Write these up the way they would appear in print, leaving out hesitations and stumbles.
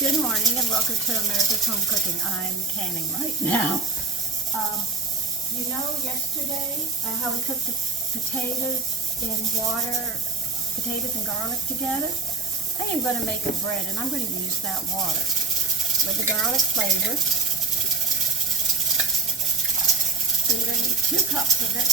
Good morning and welcome to America's Home Cooking. I'm canning right now. You know yesterday how we cooked the potatoes in water, potatoes and garlic together? I am going to make a bread and I'm going to use that water with the garlic flavor. So you're going to need 2 cups of it.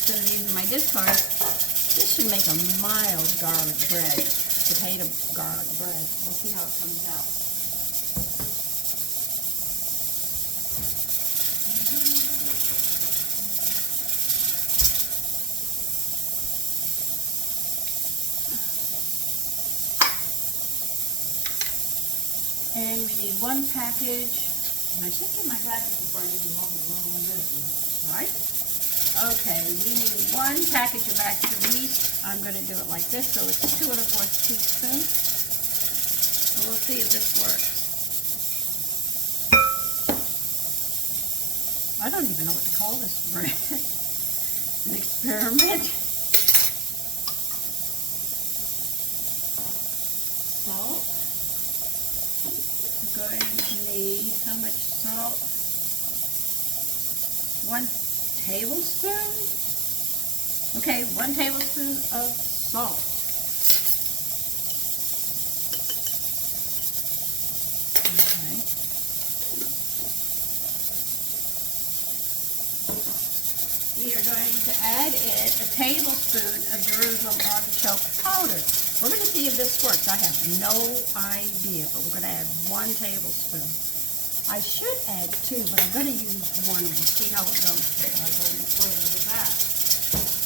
Instead of using my discard, this should make a mild garlic bread, potato garlic bread. We'll see how it comes out. And we need 1 package. And I should get my glasses before I give you all the wrong medicine, right? Okay, we need 1 package of extra yeast. I'm going to do it like this, so it's 2 1/4 teaspoons. So we'll see if this works. I don't even know what to call this bread. An experiment. Salt. We're going to need how much salt? 1 tablespoon? Okay, 1 tablespoon of salt. Okay. We are going to add in a tablespoon of Jerusalem artichoke powder. We're going to see if this works. I have no idea, but we're going to add 1 tablespoon. I should add 2, but I'm going to use 1 and we'll see how it goes before I go any further with that.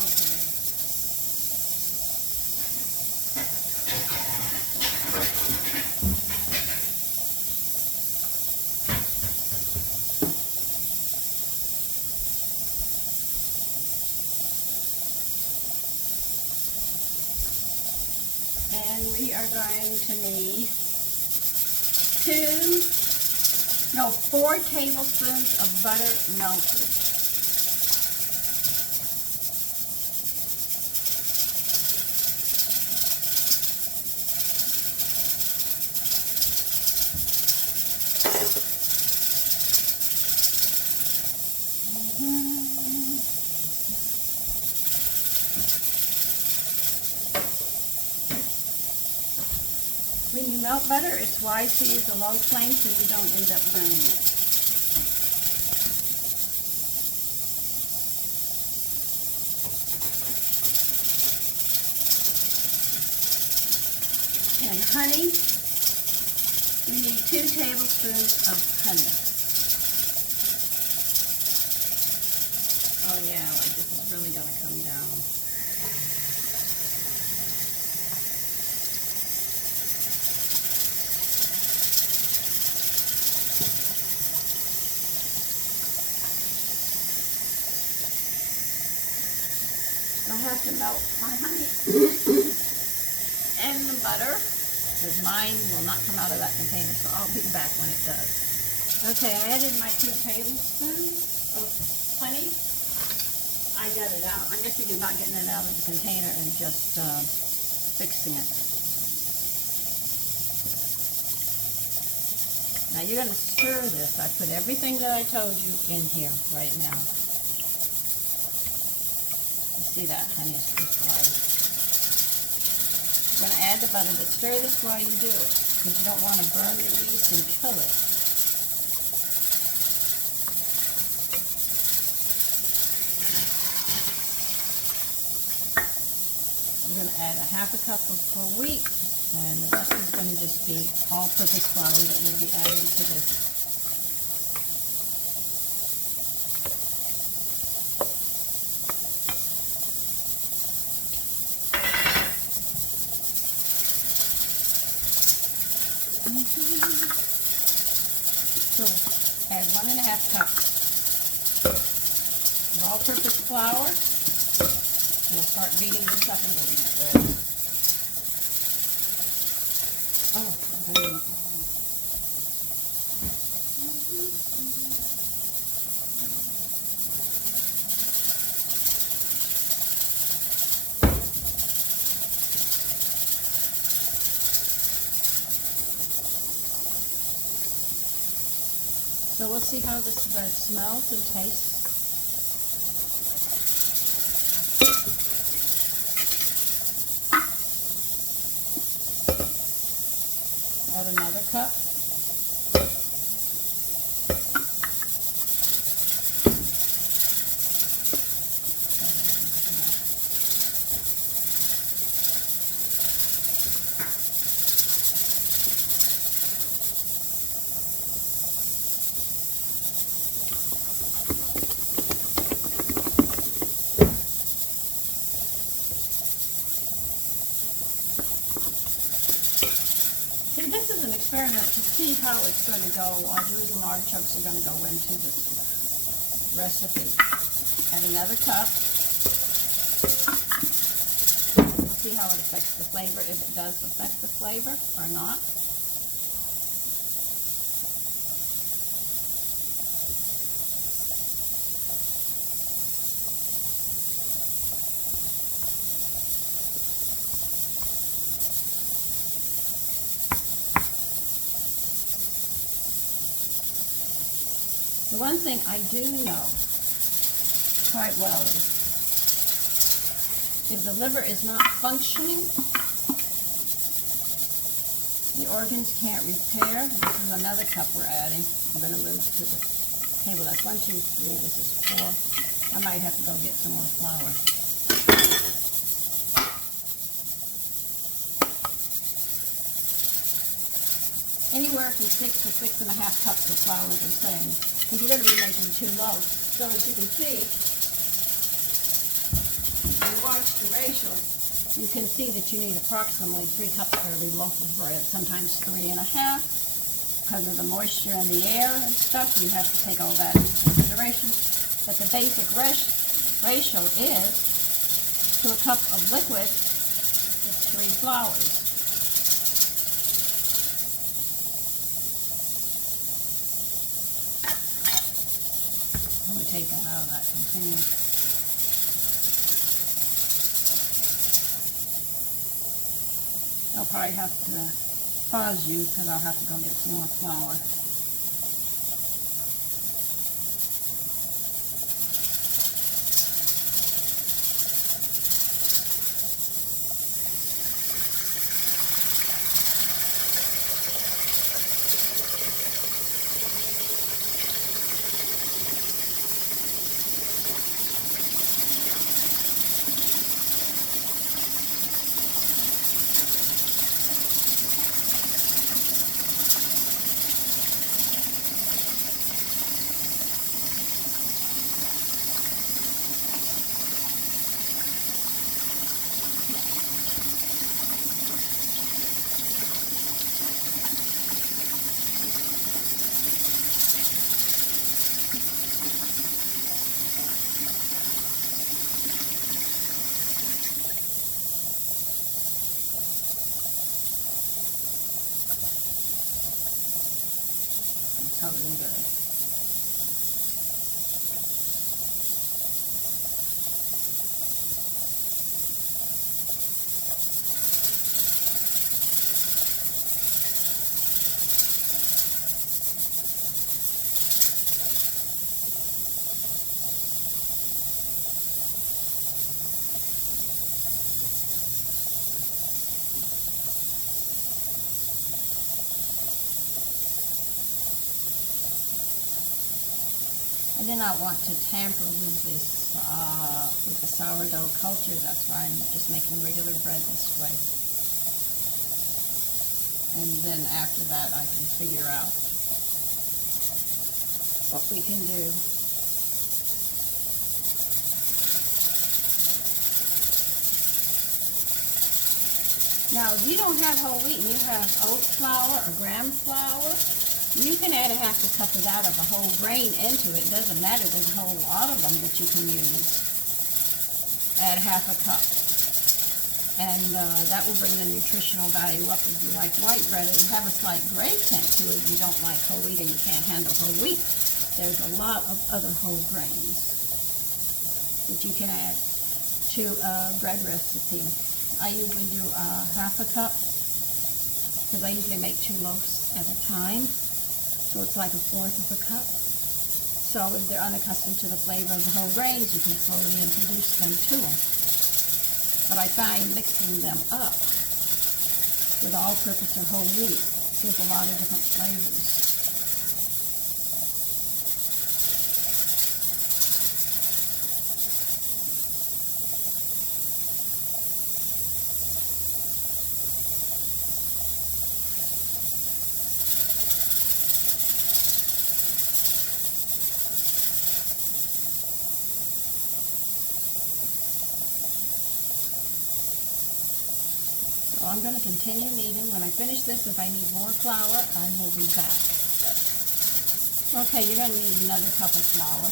Okay. And we are going to need 4 tablespoons of butter melted. When you melt butter, it's wise to use a low flame so you don't end up burning it. And honey, we need 2 tablespoons of honey. Oh yeah, like this is really going to come down. I have to melt my honey and the butter, because mine will not come out of that container, so I'll be back when it does. Okay, I added my 2 tablespoons of honey. I got it out. I'm guessing you're not getting it out of the container and just fixing it. Now you're going to stir this. I put everything that I told you in here right now. See that, honey, is just right. You're going to add the butter, but stir this while you do it, because you don't want to burn the yeast and kill it. You're going to add a 1/2 cup of whole wheat, and the rest is going to just be all-purpose flour that you'll be adding to this. So add 1 1/2 cups of all-purpose flour. And we'll start beating this up and getting it ready. Oh, I'm going to So we'll see how this bread smells and tastes. Add another cup. This is an experiment to see how it's going to go. Our Jerusalem artichokes are going to go into this recipe. Add another cup. We'll see how it affects the flavor, if it does affect the flavor or not. The one thing I do know quite well is if the liver is not functioning, the organs can't repair. This is another cup we're adding. I'm going to move to the table. That's 1, 2, 3. This is 4. I might have to go get some more flour. Anywhere from 6 to 6.5 cups of flour they're saying, because we're going to be making 2 loaves. So as you can see, if you watch the ratio, you can see that you need approximately 3 cups for every loaf of bread, sometimes 3.5. Because of the moisture in the air and stuff, you have to take all that into consideration. But the basic ratio is, to a cup of liquid, it's 3 flours. I'm going to take that out of that container. I'll probably have to pause you because I'll have to go get some more flour. Totally good. I did not want to tamper with this, with the sourdough culture. That's why I'm just making regular bread this way. And then after that, I can figure out what we can do. Now, if you don't have whole wheat and you have oat flour or gram flour, you can add a half a cup of that of a whole grain into it. It doesn't matter. There's a whole lot of them that you can use. Add half a cup. And that will bring the nutritional value up. If you like white bread, it'll have a slight gray tint to it. If you don't like whole wheat and you can't handle whole wheat, there's a lot of other whole grains that you can add to a bread recipe. I usually do half a cup because I usually make 2 loaves at a time. So it's like 1/4 of a cup. So if they're unaccustomed to the flavor of the whole grains, you can slowly introduce them to them. But I find mixing them up with all-purpose or whole wheat gives a lot of different flavors. So I'm going to continue kneading. When I finish this, if I need more flour, I will be back. Okay, you're going to need another cup of flour.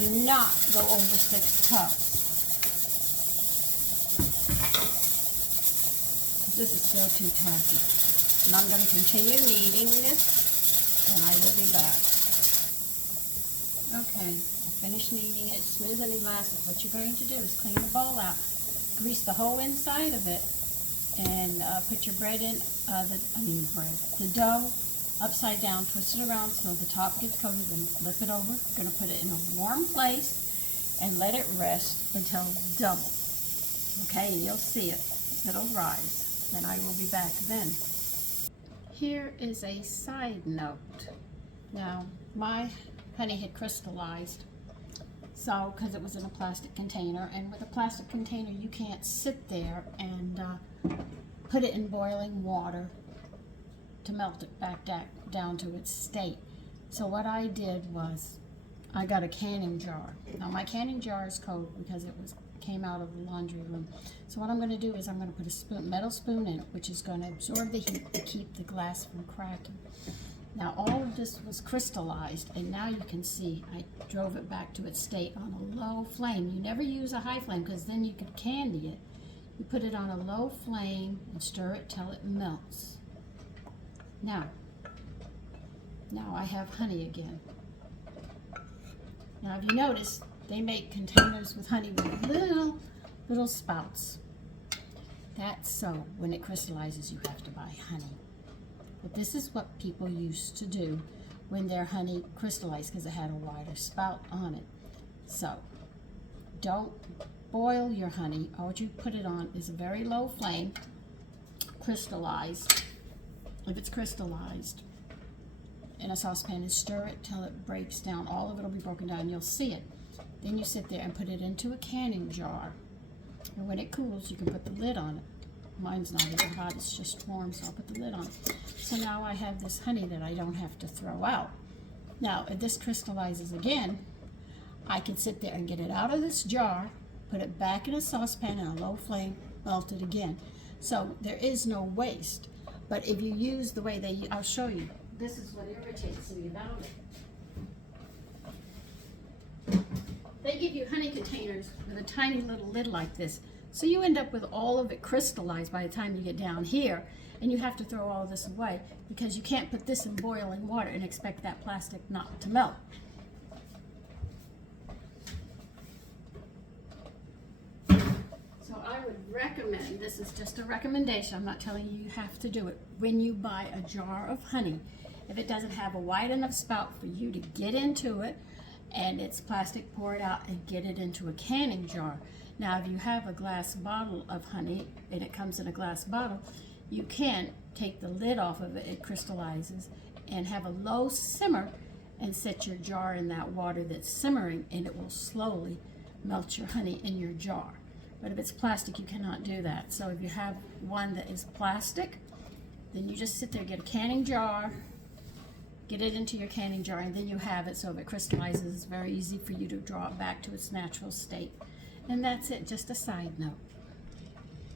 Do not go over 6 cups. This is still too tacky. And I'm going to continue kneading this, and I will be back. Okay, I finished kneading it smooth and elastic. What you're going to do is clean the bowl out, grease the whole inside of it, and put your bread in, the dough upside down, twist it around so the top gets covered, then flip it over. You're going to put it in a warm place and let it rest until double. Okay, and you'll see it. It'll rise. Then I will be back then. Here is a side note. Now, my honey had crystallized, so because it was in a plastic container, and with a plastic container you can't sit there and put it in boiling water to melt it back down to its state. So what I did was I got a canning jar. Now my canning jar is cold because it came out of the laundry room. So what I'm going to do is I'm going to put a metal spoon in it, which is going to absorb the heat to keep the glass from cracking. Now all of this was crystallized, and now you can see I drove it back to its state on a low flame. You never use a high flame because then you could candy it. You put it on a low flame and stir it till it melts. Now I have honey again. Now if you notice, they make containers with honey with little spouts. That's so when it crystallizes you have to buy honey. But this is what people used to do when their honey crystallized because it had a wider spout on it. So don't boil your honey. All you put it on is a very low flame, crystallized. If it's crystallized in a saucepan, and stir it till it breaks down. All of it will be broken down. You'll see it. Then you sit there and put it into a canning jar. And when it cools, you can put the lid on it. Mine's not even hot, it's just warm, so I'll put the lid on. So now I have this honey that I don't have to throw out. Now, if this crystallizes again, I can sit there and get it out of this jar, put it back in a saucepan in a low flame, melt it again. So there is no waste. But if you use the way I'll show you. This is what irritates me about it. They give you honey containers with a tiny little lid like this. So you end up with all of it crystallized by the time you get down here, and you have to throw all this away because you can't put this in boiling water and expect that plastic not to melt. So I would recommend, this is just a recommendation, I'm not telling you you have to do it, when you buy a jar of honey, if it doesn't have a wide enough spout for you to get into it, and it's plastic, pour it out and get it into a canning jar. Now, if you have a glass bottle of honey, and it comes in a glass bottle, you can take the lid off of it, it crystallizes, and have a low simmer, and set your jar in that water that's simmering, and it will slowly melt your honey in your jar. But if it's plastic, you cannot do that. So if you have one that is plastic, then you just sit there, get a canning jar, get it into your canning jar, and then you have it. So if it crystallizes, it's very easy for you to draw it back to its natural state. And that's it, just a side note.